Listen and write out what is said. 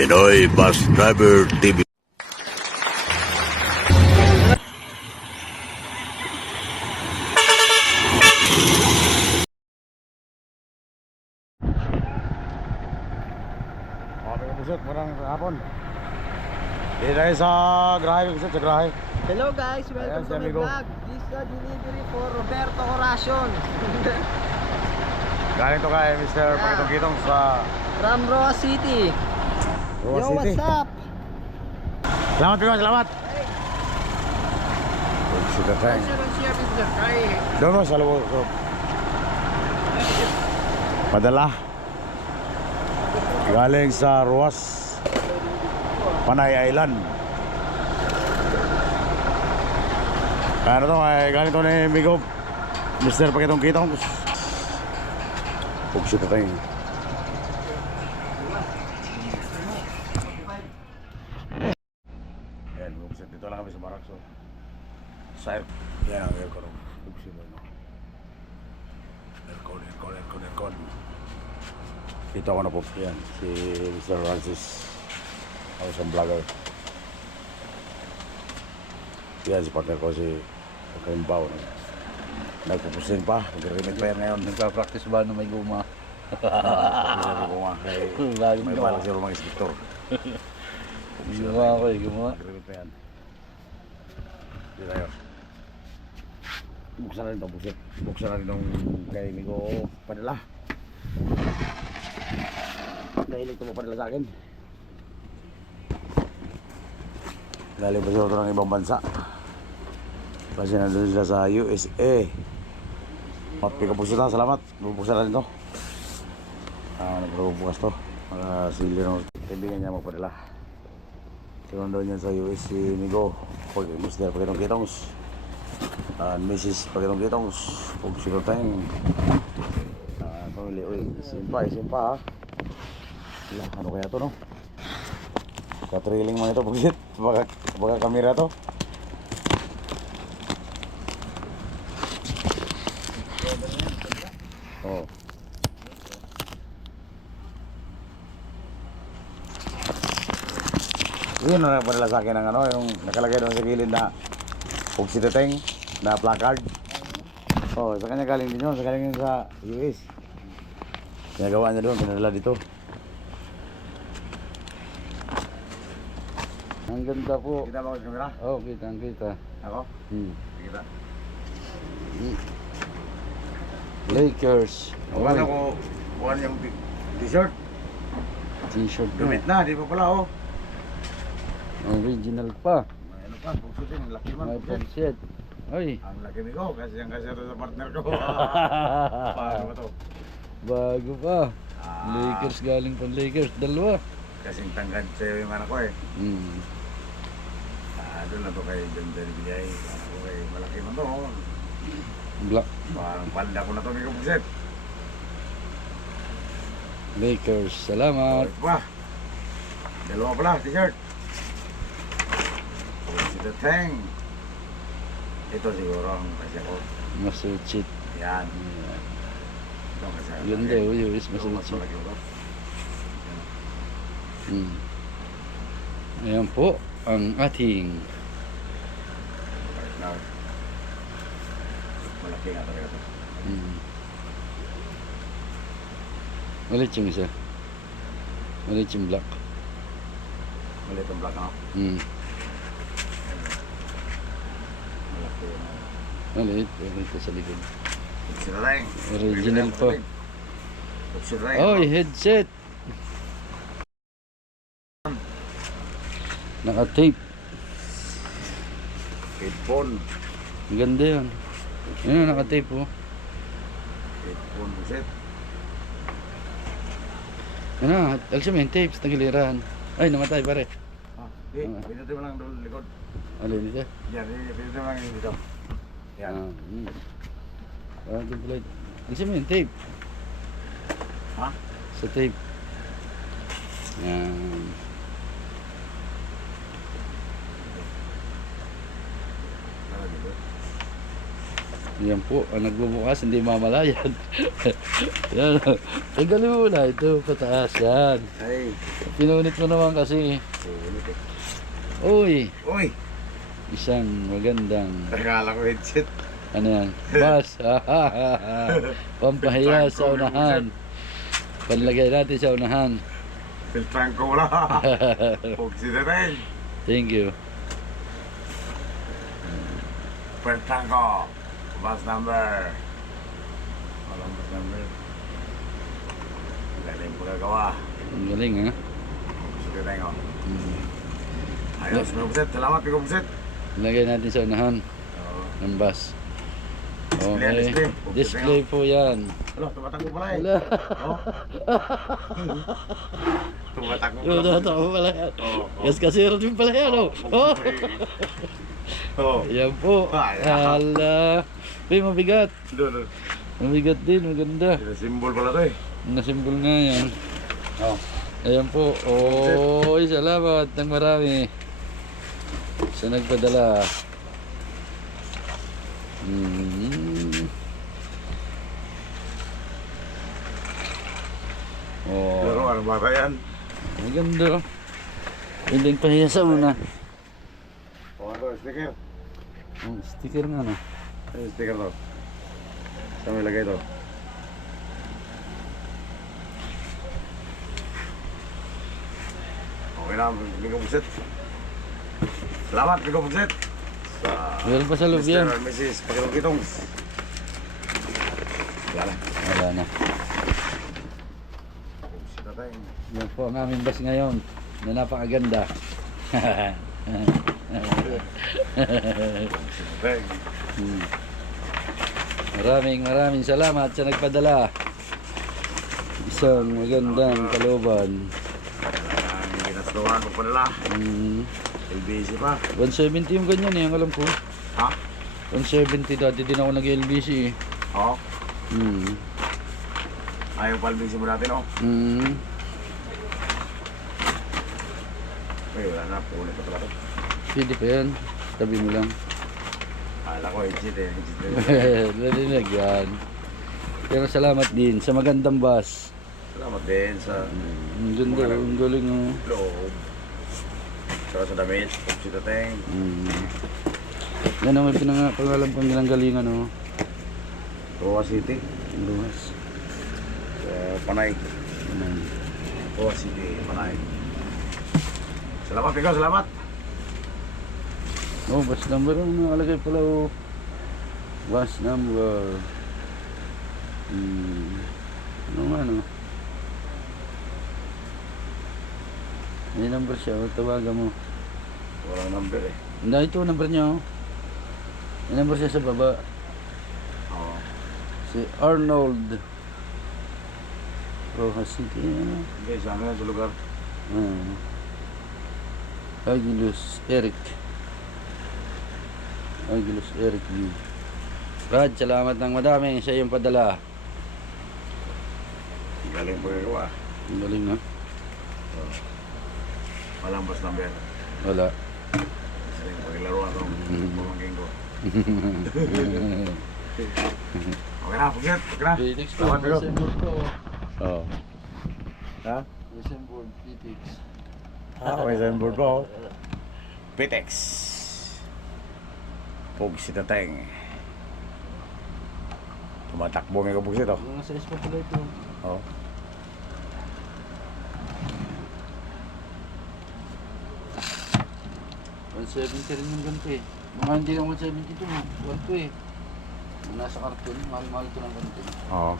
Pinoy Bus Driver TV. Busot, murang hapon. Dito tayo sa Grahe, busot sa Grahe. Hello guys, welcome Ayan, si to my amigo. vlog. This is a delivery for Roberto Oracion. Galing to kay Mr. Pakitong Kitong sa From Roa City. Roa Yo, City. what's up? Salamat Pico, salamat. Busot tayo. Doon mo sa loob. Padala. Galing sa Ruas, Panay Island. Ano to, galing to ni Migo Mr. Pakitong Kitong. Busot tayo. Ayan, busot. Dito lang kami sa Barakso. Sa yan ang aircon. Busot mo. Aircon. Dito ako na po. Yan, si Mr. Francis. Ako isang vlogger. Yan, si partner ko si Kaimbaw. Nagpupusin pa. Nag-remit pa yan ngayon. Nagpa-practice ba na may guma? Sabi ko nga. May balang si Romang Inspector. Guma ako eh, guma. Nag-remit pa yan. Dito tayo. Buksan na rin ito, busit. Buksan na rin itong kay Migo padala. Nahilig ito mo padala sa akin. Galing pa siya ito ng ibang bansa. Kasi nandun sila sa USA. Pick up po sila, salamat. Bubuksan na rin ito. Nagbubukas ito. Para sili ng kaibigan niya magpadala. Tingnan daw niya sa US si Migo. Mr. Pakitong Kitongs. Mrs. Pakitong Kitongs. Huwag siguro tayong pamili. Uy, simpa ha. Wala, ano kaya ito no? Katriling man ito. Baka kamera to. Oh. Yun na nagpadala sa akin ng ano, yung nakalagay doon sa gilid na Oxyteteng na placard. Oh, sa kanya galing din yun, sa galing yun sa US. Ginagawa niya doon, pinadala dito. Ang ganda po. Kita ba ko sa kamera? Oh, kita. Ako? Kita. Lakers. Huwag ako, huwag yung t-shirt. T-shirt Gamit na. na, di pa pala oh. Original pa. May ano pa, buksutin, ang laki man. May buksutin. pansit. Ay, Ang laki ni ko, kasi yung kasya sa partner ko. Paano ba to? bago pa. Ah. Lakers galing pang Lakers. Dalawa. Kasing tanggad sa'yo yung anak ko eh. Doon na to kay John Bigay. Anak ko kay malaki man to. Oh. Black. Parang panda ko na to, may kapugsit. Lakers. Salamat. Pa. Dalawa pala, t-shirt. Si Teteng. Ito siguro ang kasya ko. Masuchit. Yan. Ito ang kasya. Ganda oh, US Mas masuchit. malaki ko. Ayan po ang ating Na, malaki nga talaga ito. Malit yung isa. Malit yung black. Maliit ang black ako. Malaki na. Malit. Malit sa likod. Sireng. Original pa. Sireng. Oy, headset. Naka-tape. Headphone. Ang ganda yan. Ayun, naka-tape oh. Headphone set. Ano, alam mo yung tapes, nagiliran. Ay, namatay pare. Pinutin mo lang doon likod. Alin dito? Yan, pinutin mo lang yung dito. Yan. Parang template. Alam mo yung tape. Ha? Sa tape. Yan. Yan po, ang nagbubukas hindi mamalayan. Yan. Tagalin mo na ito, pataas yan. Ay. Pinunit mo naman kasi. Sulit eh. Uy, Uy! isang magandang, Nakala ko headset. ano yan, bus. Pampahiya sa unahan. Panlagay natin sa unahan. Filtran ko wala. Pugsi na rin. Thank you. Filtran ko. Bus number. Walang bus number. Galing ko nagawa. Ang galing ha. Pugsi na rin ko. Ayos, may buksit. Salamat, may buksit. Lagay natin sa unahan Oo. ng bus. Display, Okay. display. Display po yan. Ano, tumatakbo pala eh. Wala. Oh. Tumatakbo pala. Tumatako pala yan. Oo. Gas kasero din pala yan. Oh. Oh. Oo. Yan po. Ay, Hala. Uy, mabigat. Doon, doon. Mabigat din. Maganda. Simbol pala to eh. Nasimbol nga yan. Oo. Ayan po. Oy, salamat ng marami sa nagpadala. Pero Oh, ano ba yan? maganda. Hindi pa niya sa una. O ano, sticker. Oh, sticker nga no. Ano yung sticker to? Saan may lagay to? Okay na, Migo Buksit. Salamat, Migo Buksit. Sa Meron pa sa loob yan. Mr. and Mrs. Pagkitong. Wala na. Wala na. Buksit na tayo. Yan po ang aming bus ngayon na napakaganda. Buksit na tayo. Maraming salamat sa nagpadala. Isang magandang kalooban. Ang ginastuhan ko pala. LBC pa. 170 yung ganyan eh, ang alam ko. Ha? 170 dati din ako nag-LBC eh. Oo. Mm. Ayaw pa LBC mo natin, oh. Mm. Ay, wala na. Pulit pa pala to. Pwede pa yan. Tabi mo lang. Akala ko, exit eh. Exit eh. Narinig yan. Pero salamat din sa magandang bus. Salamat din sa Ang ganda, ang galing oh. loob. Saka sa damit, si Tateng. Yan ang may pangalan pang ginanggalingan oh. Roa City. Lumas. Panay. Roa City, Panay. Salamat, ikaw, salamat. Oh, bus number ang nakalagay pala oh. Bus number. Ano nga no? May number siya, oh, tawagan mo. Walang number eh. Hindi, ito number niya oh. May number siya sa baba. Oo. Si Arnold. Roja City, ano? Okay, saan nga sa lugar? Aguilos Eric. Aguilos Eric V. Brad, salamat ng madami sa iyong padala. Galing po yung gawa. Ang galing na. Walang bus number. Wala. Kasi paglaro itong pamangking ko. Okay na, forget. Okay na. Pitex po. Salamat, ikaw. December po. Oo. Ha? December Pitex. Okay, sa board po. Pitex. Pugsi Tateng. Tumatakbo may kapugsit, oh. Mga size pa pala ito. Oo. $170 rin yung ganito eh. Mga hindi lang 170 ito. 1 to eh. Nasa karton. Mahal-mahal ito ng ganito. Oo.